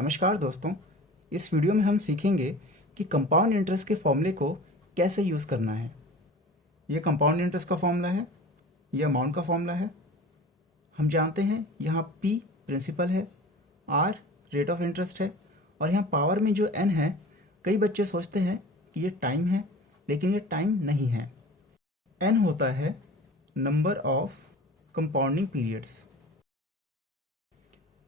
नमस्कार दोस्तों, इस वीडियो में हम सीखेंगे कि कंपाउंड इंटरेस्ट के फॉर्मूले को कैसे यूज़ करना है। ये कंपाउंड इंटरेस्ट का फॉर्मूला है, ये अमाउंट का फॉर्मूला है। हम जानते हैं यहाँ P प्रिंसिपल है, R रेट ऑफ इंटरेस्ट है और यहाँ पावर में जो N है, कई बच्चे सोचते हैं कि ये टाइम है, लेकिन ये टाइम नहीं है। N होता है number of compounding periods.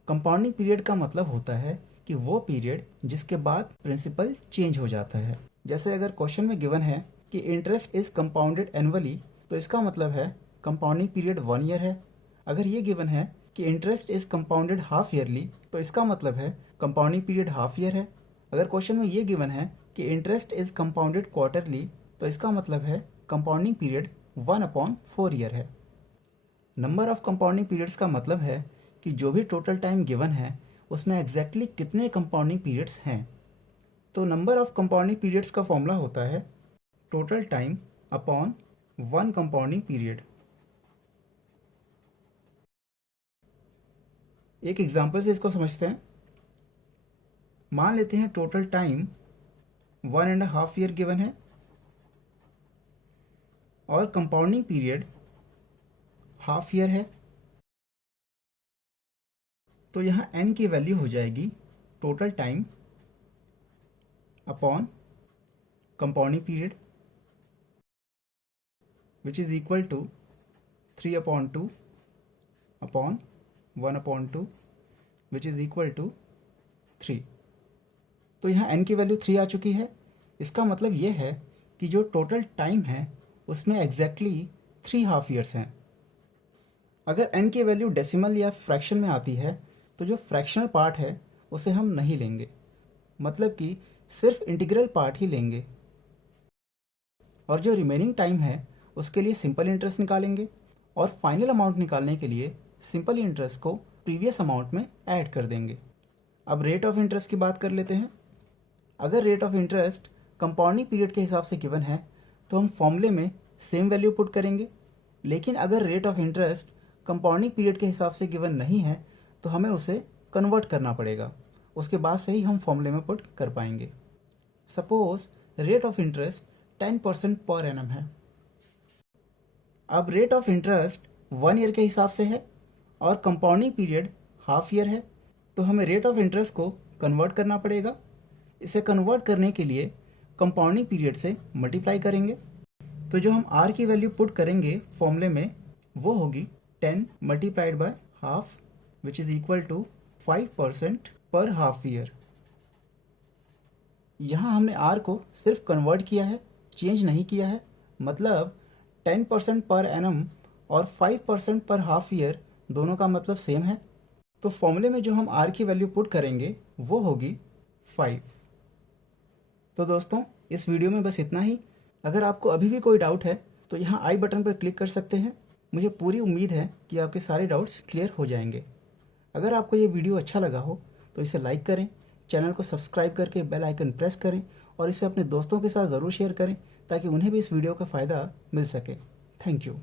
Compounding period का मतलब होता है कि वो पीरियड जिसके बाद प्रिंसिपल चेंज हो जाता है। जैसे अगर क्वेश्चन में गिवन है कि इंटरेस्ट इज कंपाउंडेड एनुअली, तो इसका मतलब है कंपाउंडिंग पीरियड 1 ईयर है। अगर ये गिवन है कि interest is compounded half yearly, तो इसका मतलब है कंपाउंडिंग पीरियड हाफ ईयर है। अगर क्वेश्चन में ये गिवन है कि इंटरेस्ट इज कंपाउंडेड क्वार्टरली, तो इसका मतलब है कंपाउंडिंग पीरियड 1/4 ईयर है। नंबर ऑफ कंपाउंडिंग पीरियड्स का मतलब है कि जो भी टोटल टाइम गिवन है उसमें एग्जैक्टली कितने कंपाउंडिंग पीरियड्स हैं। तो नंबर ऑफ कंपाउंडिंग पीरियड्स का फॉर्मूला होता है total time upon 1 compounding period. एक एग्जांपल से इसको समझते हैं। मान लेते हैं टोटल टाइम 1.5 ईयर गिवन है और कंपाउंडिंग पीरियड हाफ ईयर है। तो यहाँ n की वैल्यू हो जाएगी total time upon compounding period, which is equal to 3/2 upon 1/2, which is equal to 3। तो यहाँ n की वैल्यू 3 आ चुकी है। इसका मतलब ये है कि जो टोटल टाइम है उसमें एग्जैक्टली 3 हाफ ईयर्स हैं। अगर n की वैल्यू डेसिमल या फ्रैक्शन में आती है तो जो फ्रैक्शनल पार्ट है उसे हम नहीं लेंगे, मतलब कि सिर्फ इंटीग्रल पार्ट ही लेंगे और जो रिमेनिंग टाइम है उसके लिए सिंपल इंटरेस्ट निकालेंगे और फाइनल अमाउंट निकालने के लिए सिंपल इंटरेस्ट को प्रीवियस अमाउंट में ऐड कर देंगे। अब रेट ऑफ इंटरेस्ट की बात कर लेते हैं। अगर rate of interest compounding period के हिसाब से गिवन है तो हम फॉर्मूले में सेम वैल्यू पुट करेंगे, लेकिन अगर rate of interest compounding period के हिसाब से गिवन नहीं है तो हमें उसे कन्वर्ट करना पड़ेगा। उसके बाद से ही हम फॉर्मूले में पुट कर पाएंगे। Suppose rate of interest 10% per annum है। अब रेट ऑफ इंटरेस्ट 1 ईयर के हिसाब से है और कंपाउंडिंग पीरियड हाफ ईयर है, तो हमें रेट ऑफ इंटरेस्ट को कन्वर्ट करना पड़ेगा। इसे कन्वर्ट करने के लिए कंपाउंडिंग पीरियड से मल्टीप्लाई करेंगे। तो जो हम आर की वैल्यू पुट करेंगे फॉर्मूले में वो होगी 10 multiplied by half, which is equal to 5% पर हाफ ईयर। यहाँ हमने आर को सिर्फ कन्वर्ट किया है, चेंज नहीं किया है। मतलब 10% पर एनम और 5% पर हाफ ईयर दोनों का मतलब सेम है। तो फॉर्मूले में जो हम आर की वैल्यू पुट करेंगे वो होगी 5। तो दोस्तों, इस वीडियो में बस इतना ही। अगर आपको अभी भी कोई डाउट है तो यहाँ आई बटन पर क्लिक कर सकते हैं। मुझे पूरी उम्मीद है कि आपके सारे डाउट्स क्लियर हो जाएंगे। अगर आपको ये वीडियो अच्छा लगा हो तो इसे लाइक करें, चैनल को सब्सक्राइब करके बेल आइकन प्रेस करें और इसे अपने दोस्तों के साथ ज़रूर शेयर करें ताकि उन्हें भी इस वीडियो का फ़ायदा मिल सके। Thank you.